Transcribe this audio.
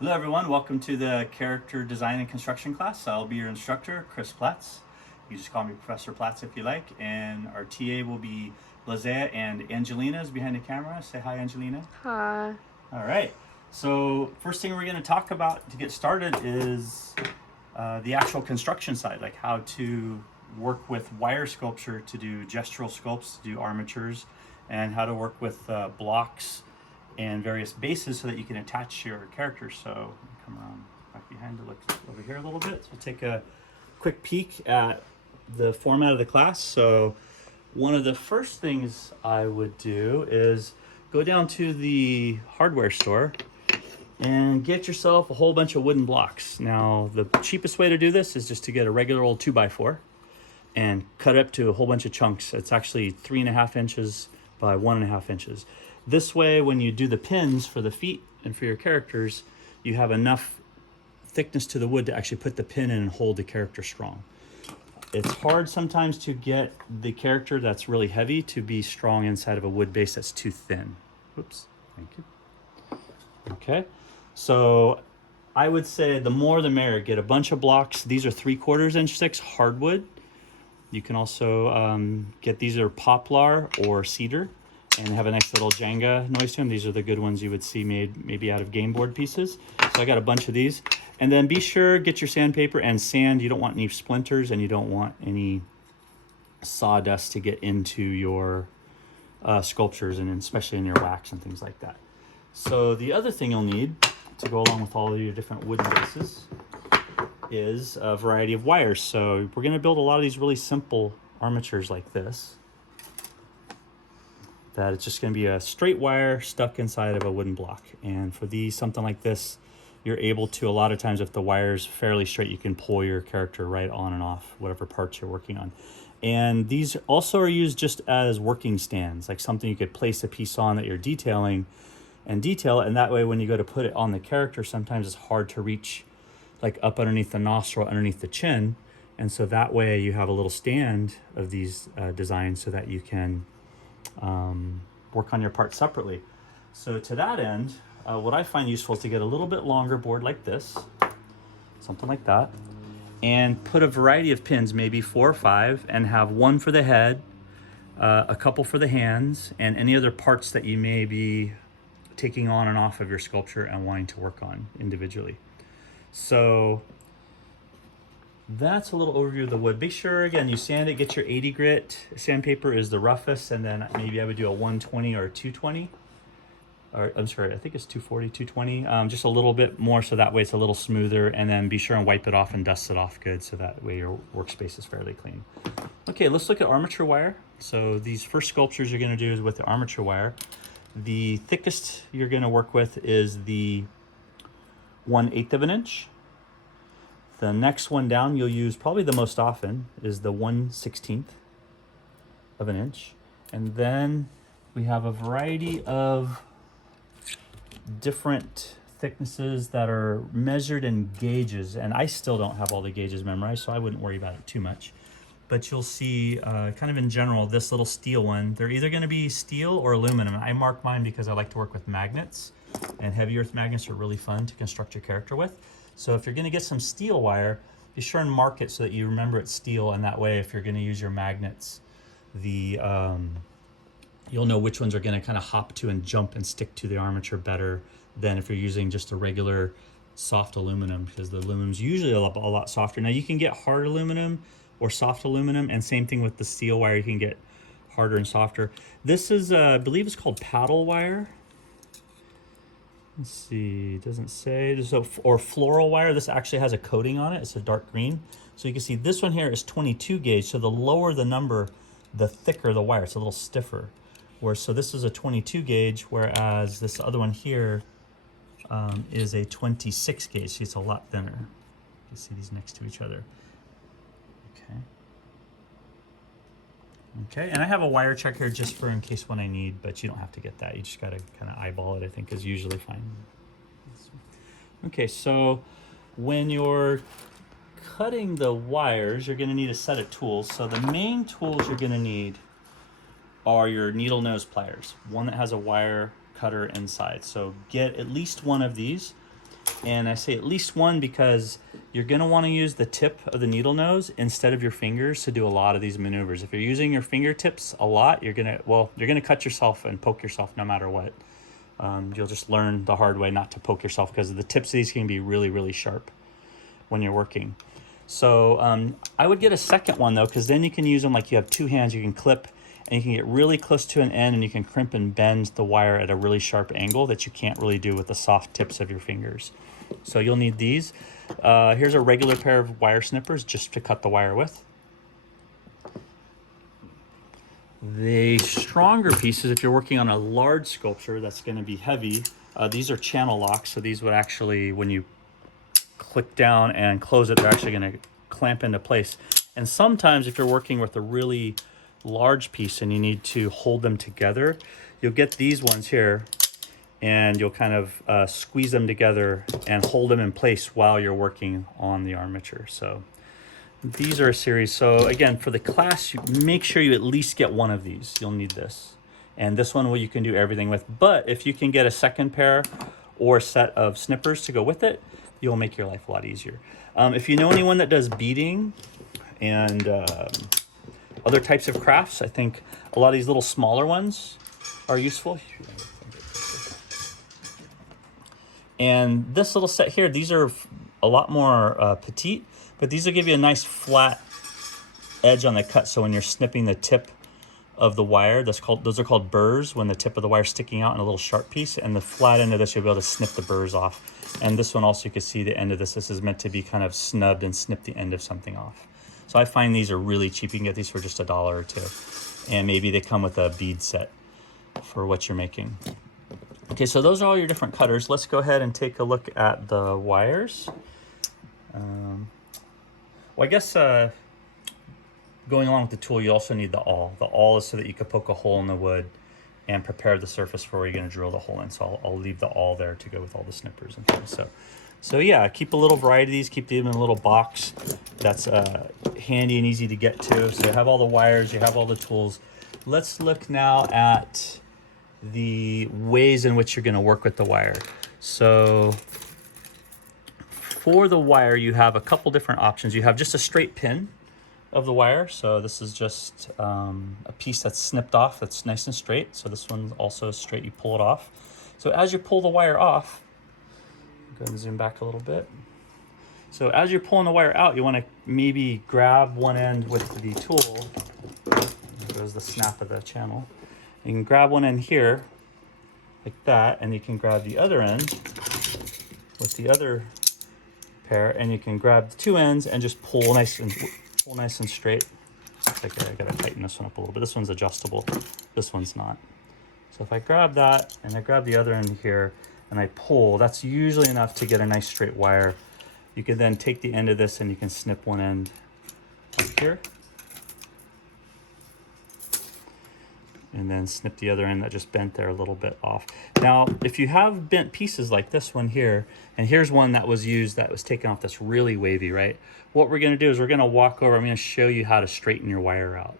Hello everyone, welcome to the character design and construction class. I'll be your instructor, Chris Platz. You just call me Professor Platz if you like. And our TA will be Lazea, and Angelina is behind the camera. Say hi, Angelina. Hi. All right, so first thing we're going to talk about to get started is the actual construction side, like how to work with wire sculpture to do gestural sculpts, to do armatures, and how to work with blocks and various bases so that you can attach your characters. So come around back behind to look over here a little bit. So we'll take a quick peek at the format of the class. So one of the first things I would do is go down to the hardware store and get yourself a whole bunch of wooden blocks. Now, the cheapest way to do this is just to get a regular old 2x4 and cut it up to a whole bunch of chunks. It's actually 3.5 inches by 1.5 inches. This way, when you do the pins for the feet and for your characters, you have enough thickness to the wood to actually put the pin in and hold the character strong. It's hard sometimes to get the character that's really heavy to be strong inside of a wood base that's too thin. Oops, thank you. Okay, so I would say the more the merrier. Get a bunch of blocks. These are 3/4 inch sticks, hardwood. You can also get these are poplar or cedar and have a nice little Jenga noise to them. These are the good ones you would see made maybe out of game board pieces. So I got a bunch of these. And then be sure, get your sandpaper and sand. You don't want any splinters and you don't want any sawdust to get into your sculptures, and especially in your wax and things like that. So the other thing you'll need to go along with all of your different wooden bases is a variety of wires. So we're going to build a lot of these really simple armatures like this, that it's just going to be a straight wire stuck inside of a wooden block. And for these, something like this, you're able to, a lot of times if the wire's fairly straight, you can pull your character right on and off whatever parts you're working on. And these also are used just as working stands, like something you could place a piece on that you're detailing and detail it. And that way, when you go to put it on the character, sometimes it's hard to reach like up underneath the nostril, underneath the chin. And so that way you have a little stand of these designs so that you can work on your parts separately. So to that end, what I find useful is to get a little bit longer board like this, something like that, and put a variety of pins, maybe 4 or 5, and have one for the head, a couple for the hands, and any other parts that you may be taking on and off of your sculpture and wanting to work on individually. So that's a little overview of the wood. Be sure, again, you sand it, get your 80 grit. Sandpaper is the roughest, and then maybe I would do a 120 or a 220. Or I'm sorry, I think it's 240, 220. Just a little bit more so that way it's a little smoother, and then be sure and wipe it off and dust it off good so that way your workspace is fairly clean. Okay, let's look at armature wire. So these first sculptures you're going to do is with the armature wire. The thickest you're going to work with is the 1/8 of an inch. The next one down you'll use probably the most often is the 1/16 of an inch. And then we have a variety of different thicknesses that are measured in gauges. And I still don't have all the gauges memorized, so I wouldn't worry about it too much. But you'll see kind of in general, this little steel one, they're either going to be steel or aluminum. I mark mine because I like to work with magnets, and heavy earth magnets are really fun to construct your character with. So if you're going to get some steel wire, be sure and mark it so that you remember it's steel, and that way if you're going to use your magnets, you'll know which ones are going to kind of hop to and jump and stick to the armature better than if you're using just a regular soft aluminum, because the aluminum's usually a lot softer. Now you can get hard aluminum or soft aluminum, and same thing with the steel wire, you can get harder and softer. This is, I believe it's called paddle wire. Let's see, it doesn't say. Or floral wire. This actually has a coating on it. It's a dark green. So you can see this one here is 22 gauge. So the lower the number, the thicker the wire. It's a little stiffer. So this is a 22 gauge, whereas this other one here is a 26 gauge. So it's a lot thinner. You see these next to each other. Okay. Okay, and I have a wire check here just for in case one I need, but you don't have to get that. You just gotta kind of eyeball it, I think is usually fine. Okay, so when you're cutting the wires, you're gonna need a set of tools. So the main tools you're gonna need are your needle nose pliers, one that has a wire cutter inside. So get at least one of these. And I say at least one because you're going to want to use the tip of the needle nose instead of your fingers to do a lot of these maneuvers. If you're using your fingertips a lot, you're going to cut yourself and poke yourself no matter what. You'll just learn the hard way not to poke yourself because the tips of these can be really, really sharp when you're working. So I would get a second one though, because then you can use them like you have two hands, you can clip and you can get really close to an end and you can crimp and bend the wire at a really sharp angle that you can't really do with the soft tips of your fingers. So you'll need these. Here's a regular pair of wire snippers just to cut the wire with. The stronger pieces, if you're working on a large sculpture that's going to be heavy, these are channel locks. So these would actually, when you click down and close it, they're actually going to clamp into place. And sometimes if you're working with a really large piece and you need to hold them together, you'll get these ones here and you'll kind of squeeze them together and hold them in place while you're working on the armature. So these are a series. So again, for the class, you make sure you at least get one of these. You'll need this. And this one, well, you can do everything with. But if you can get a second pair or set of snippers to go with it, you'll make your life a lot easier. If you know anyone that does beading and other types of crafts, I think a lot of these little smaller ones are useful. And this little set here, these are a lot more petite, but these will give you a nice flat edge on the cut. So when you're snipping the tip of the wire, those are called burrs, when the tip of the wire is sticking out in a little sharp piece, and the flat end of this, you'll be able to snip the burrs off. And this one also, you can see the end of this. This is meant to be kind of snubbed and snip the end of something off. So I find these are really cheap. You can get these for just $1 or $2. And maybe they come with a bead set for what you're making. Okay, so those are all your different cutters. Let's go ahead and take a look at the wires. Well, I guess going along with the tool, you also need the awl. The awl is so that you can poke a hole in the wood and prepare the surface for where you're going to drill the hole in. So I'll leave the awl there to go with all the snippers and things. So yeah, keep a little variety of these. Keep them in a little box that's handy and easy to get to. So you have all the wires, you have all the tools. Let's look now at the ways in which you're going to work with the wire. So for the wire, you have a couple different options. You have just a straight pin of the wire. So this is just a piece that's snipped off that's nice and straight. So this one's also straight, you pull it off. So as you pull the wire off, go ahead and zoom back a little bit. So as you're pulling the wire out, you want to maybe grab one end with the tool. There goes the snap of the channel. You can grab one end here like that, and you can grab the other end with the other pair, and you can grab the two ends and just pull nice and straight. Like I gotta tighten this one up a little bit. This one's adjustable, this one's not. So if I grab that and I grab the other end here and I pull, that's usually enough to get a nice straight wire. You can then take the end of this and you can snip one end up here, and then snip the other end that just bent there a little bit off. Now, if you have bent pieces like this one here, and here's one that was used that was taken off that's really wavy, right? What we're gonna do is we're gonna walk over, I'm gonna show you how to straighten your wire out.